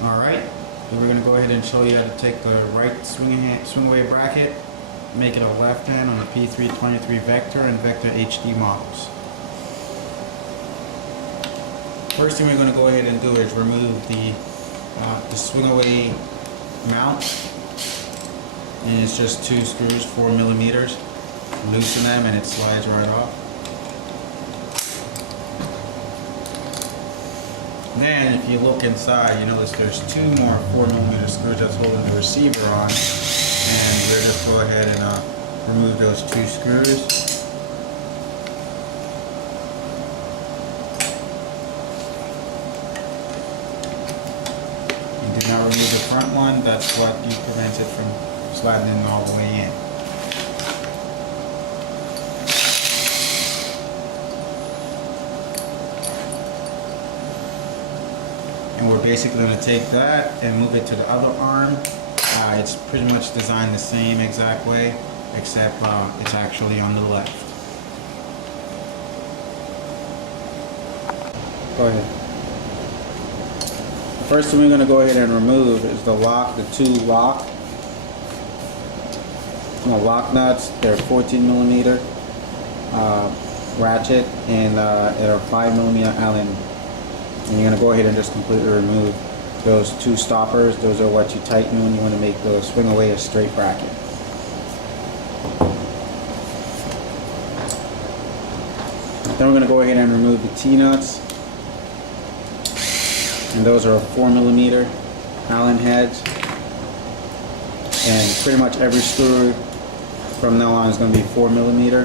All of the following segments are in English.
Alright, then we're going to go ahead and show you how to take the right swing-away bracket, make it a left hand on the P323 Vector and Vector HD models. First thing we're going to go ahead and do is remove the swing-away mount, and it's just 2 screws, 4 millimeters. Loosen them and it slides right off. Then if you look inside, you notice there's 2 more 4 millimeter screws that's holding the receiver on, and we'll just go ahead and remove those 2 screws. You do not remove the front one, that's what prevents it from sliding in all the way in. And we're basically going to take that and move it to the other arm. It's pretty much designed the same exact way, except it's actually on the left. Go ahead. The first thing we're going to go ahead and remove is the 2 lock nuts. They're 14 millimeter ratchet and they're 5 millimeter Allen. And you're going to go ahead and just completely remove those 2 stoppers. Those are what you tighten when you want to make the swing away a straight bracket. Then we're going to go ahead and remove the T-nuts. And those are 4 millimeter Allen heads. And pretty much every screw from now on is going to be 4 millimeter.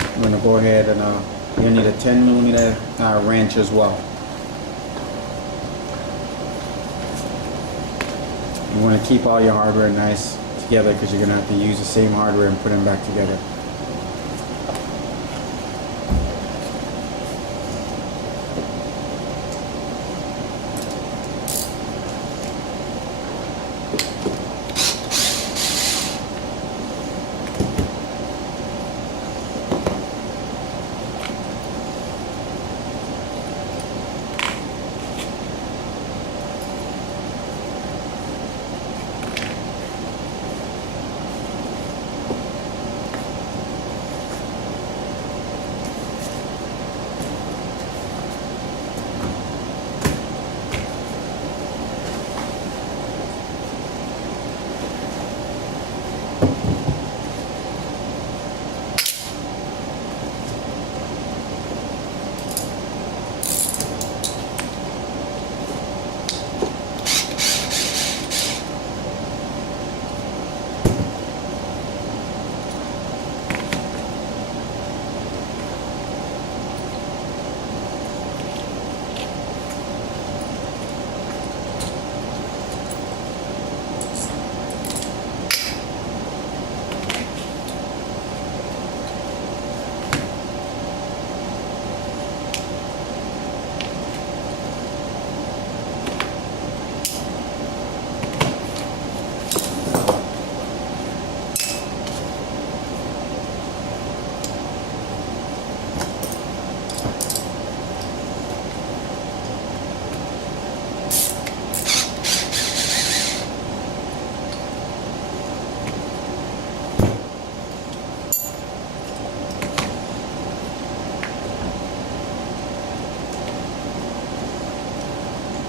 I'm going to go ahead and you're going to need a 10 millimeter wrench as well. You want to keep all your hardware nice together because you're going to have to use the same hardware and put them back together.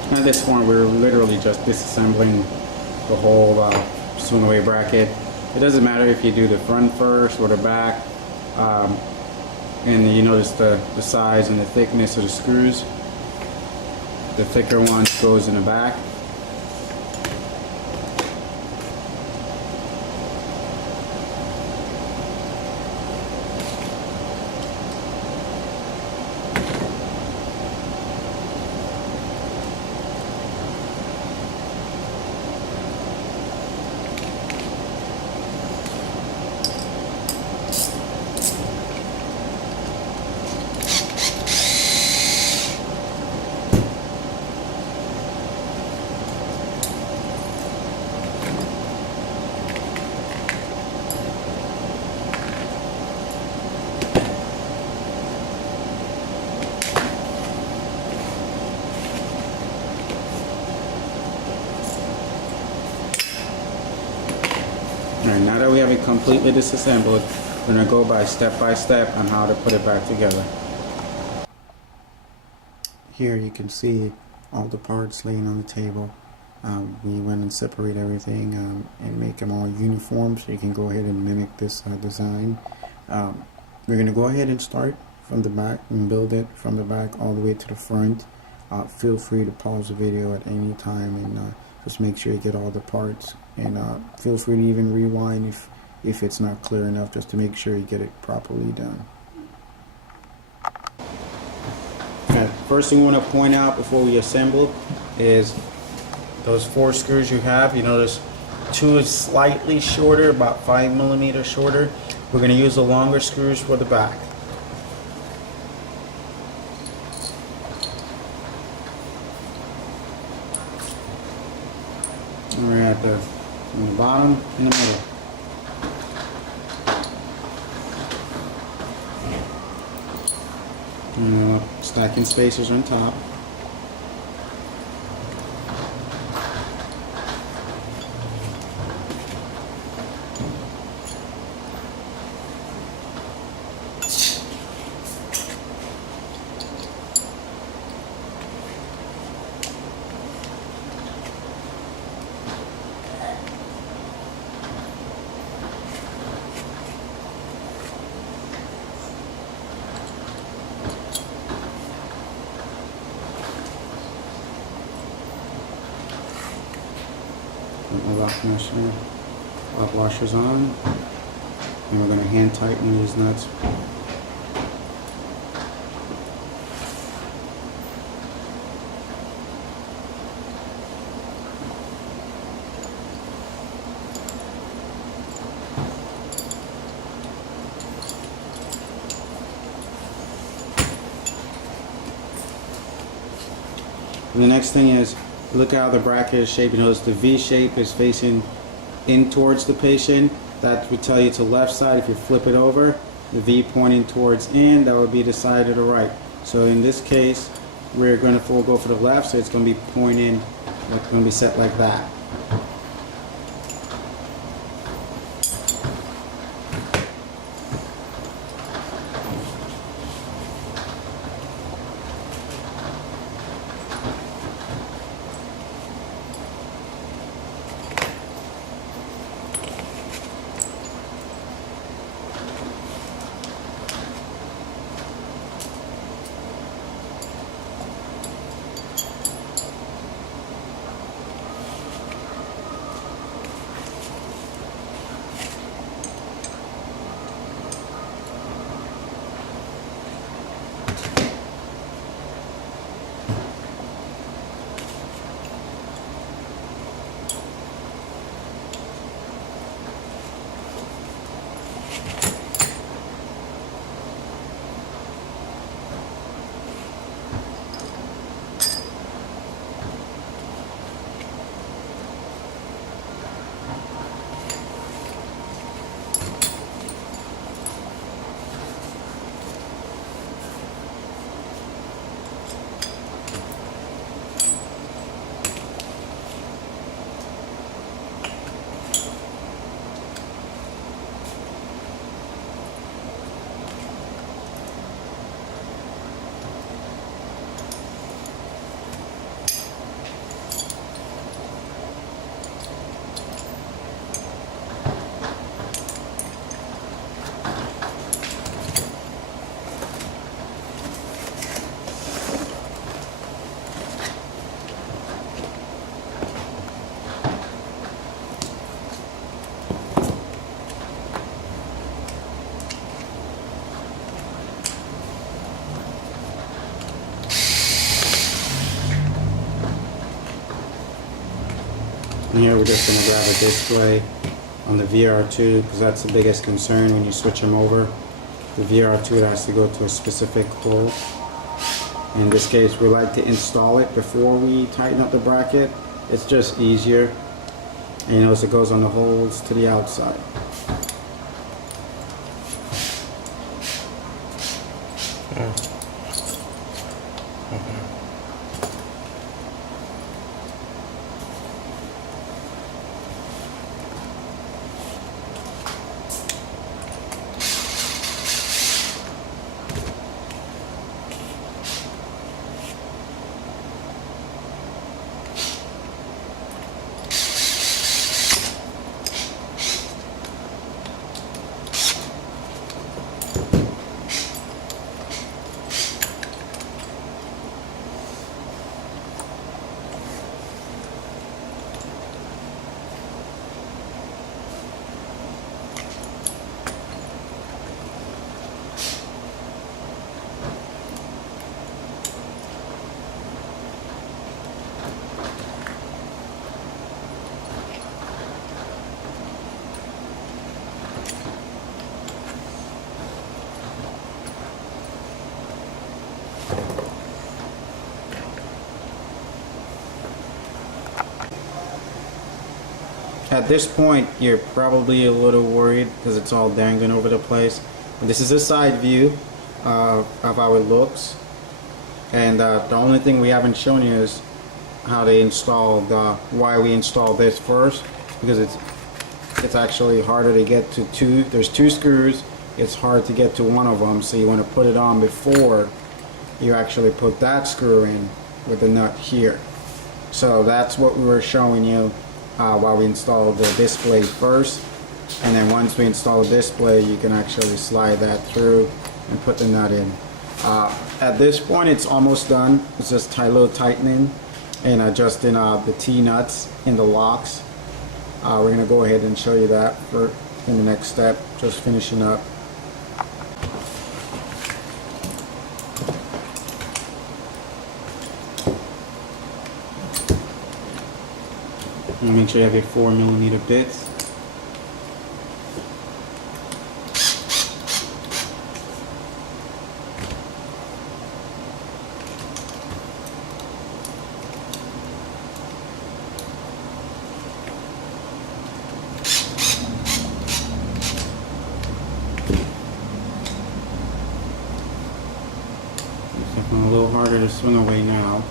At this point, we're literally just disassembling the whole swing away bracket. It doesn't matter if you do the front first or the back, and you notice the size and the thickness of the screws. The thicker one goes in the back. Alright, now that we have it completely disassembled, we're going to go by step on how to put it back together. Here you can see all the parts laying on the table. We went and separate everything and make them all uniform, so you can go ahead and mimic this design. We're going to go ahead and start from the back and build it from the back all the way to the front. Feel free to pause the video at any time and just make sure you get all the parts, and feel free to even rewind if it's not clear enough, just to make sure you get it properly done. Okay, first thing we want to point out before we assemble is those 4 screws you have. You notice 2 is slightly shorter, about 5 millimeters shorter. We're going to use the longer screws for the back. And we're at the bottom and the middle. And stacking spacers on top. Lock washers on, and we're going to hand tighten these nuts. And the next thing is, look how the bracket is shaped. You notice the V shape is facing in towards the patient. That would tell you to left side. If you flip it over, the V pointing towards in, that would be the side to the right. So in this case, we're going to go for the left, so it's going to be pointing, it's going to be set like that. And here we're just going to grab a display on the VR2, because that's the biggest concern when you switch them over. The VR2, it has to go to a specific hole. In this case, we like to install it before we tighten up the bracket. It's just easier. And you notice it goes on the holes to the outside. At this point, you're probably a little worried because it's all dangling over the place. But this is a side view of how it looks. And the only thing we haven't shown you is how they installed, why we installed this first, because it's actually harder to get to two. There's two screws. It's hard to get to one of them, so you want to put it on before you actually put that screw in with the nut here. So that's what we were showing you while we installed the display first, and then once we install the display, you can actually slide that through and put the nut in. At this point, it's almost done. It's just a little tightening and adjusting the T-nuts in the locks. We're going to go ahead and show you that in the next step, just finishing up. And make sure you have your 4mm bits. It's a little harder to swing away now.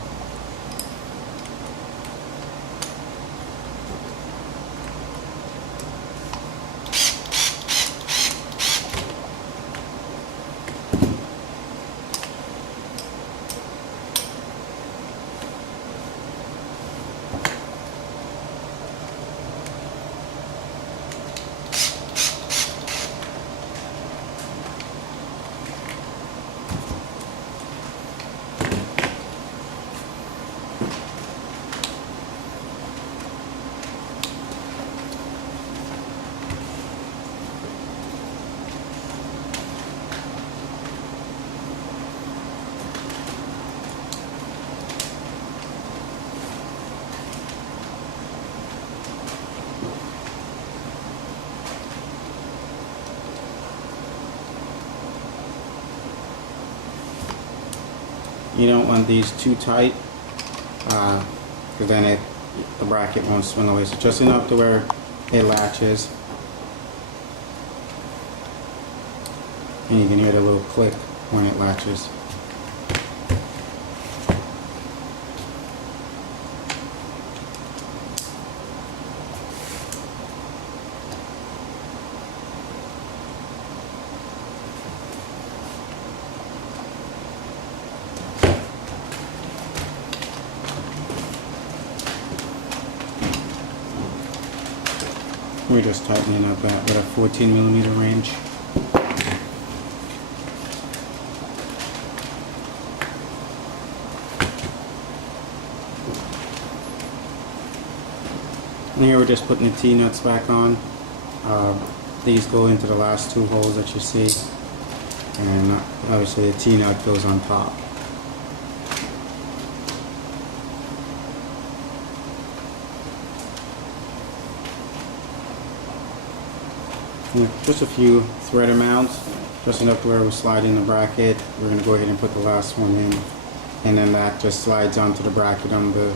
You don't want these too tight, because then the bracket won't swing away. So just enough to where it latches, and you can hear the little click when it latches. We're just tightening up that with a 14mm wrench. And here we're just putting the T-nuts back on. These go into the last two holes that you see, and obviously the T-nut goes on top. Just a few threader mounts, just enough to where we slide in the bracket. We're going to go ahead and put the last one in, and then that just slides onto the bracket onto the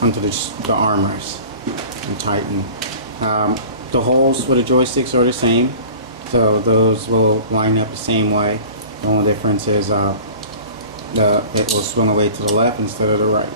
armrest and tighten. The holes for the joysticks are the same, so those will line up the same way. The only difference is it will swing away to the left instead of the right.